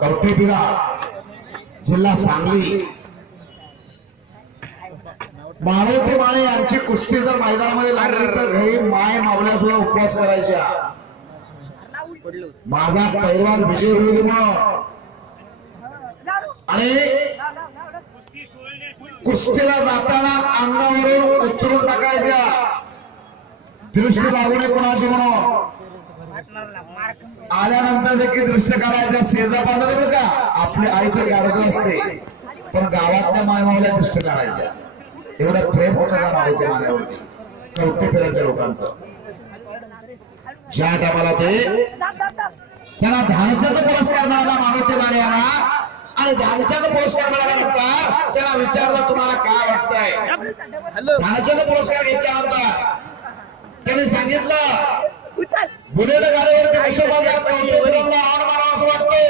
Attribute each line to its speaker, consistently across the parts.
Speaker 1: कवटेपिरा जिल्हा सांगली. माळे ते माळे यांची कुस्ती जर मैदानामध्ये लागली तर घरी माय मावल्या सुद्धा उपवास करायच्या. माझा पैलवान विजय होईल आणि कुस्तीला जाताना अंगावरून उतरून टाकायच्या. दृष्टी लागू नये कोणाची म्हणून. आल्यानंतर देखील दृष्टी काढायच्या शेजा बरं का? आपली आई तर काढत असते. पण गावातल्या मायमावल्या दृष्टी काढायच्या एवढं प्रेम होतं का मावळते मान्यावरती कवटे फिरायच्या लोकांचं. ज्या टायमाला ते त्यांना ध्यानचंद पुरस्कार मिळाला मानवते मान्याला आणि ध्यानचंद पुरस्कार मिळाल्यानंतर त्यांना विचारलं तुम्हाला काय वाटतंय? ध्यानचंद पुरस्कार घेतल्यानंतर त्यांनी सांगितलं बुलेट गाडीवरती रान मला असं वाटतंय.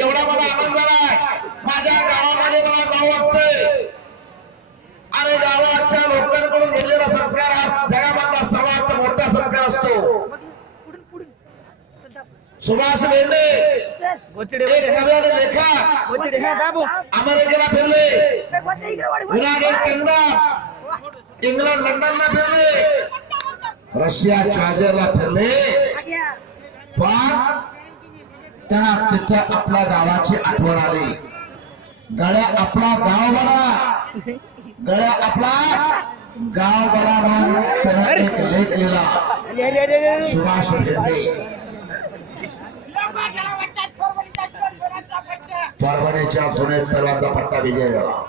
Speaker 1: एवढा मला आनंद झालाय माझ्या गावामध्ये मला जावं वाटतंय. आणि गावाच्या लोकांकडून घेतलेला सत्कार हा जगामधला सर्वात मोठा सत्कार असतो. सुभाष बेंडे एक नव्याने लेखा. अमेरिकेला फिरले. United kingdom. इंग्लंड लंडनला फिरले. रशिया चार्जरला फिरले. पण त्यांना तिथं आपल्या गावाची आठवण आली. गड्या आपला गाव बरा गड्या आपला गाव बरा म्हणून त्यानं एक लेख लिहिला. सुभाष भेंडे. परभणीच्या जुने सर्वांचा पट्टा विजय झाला.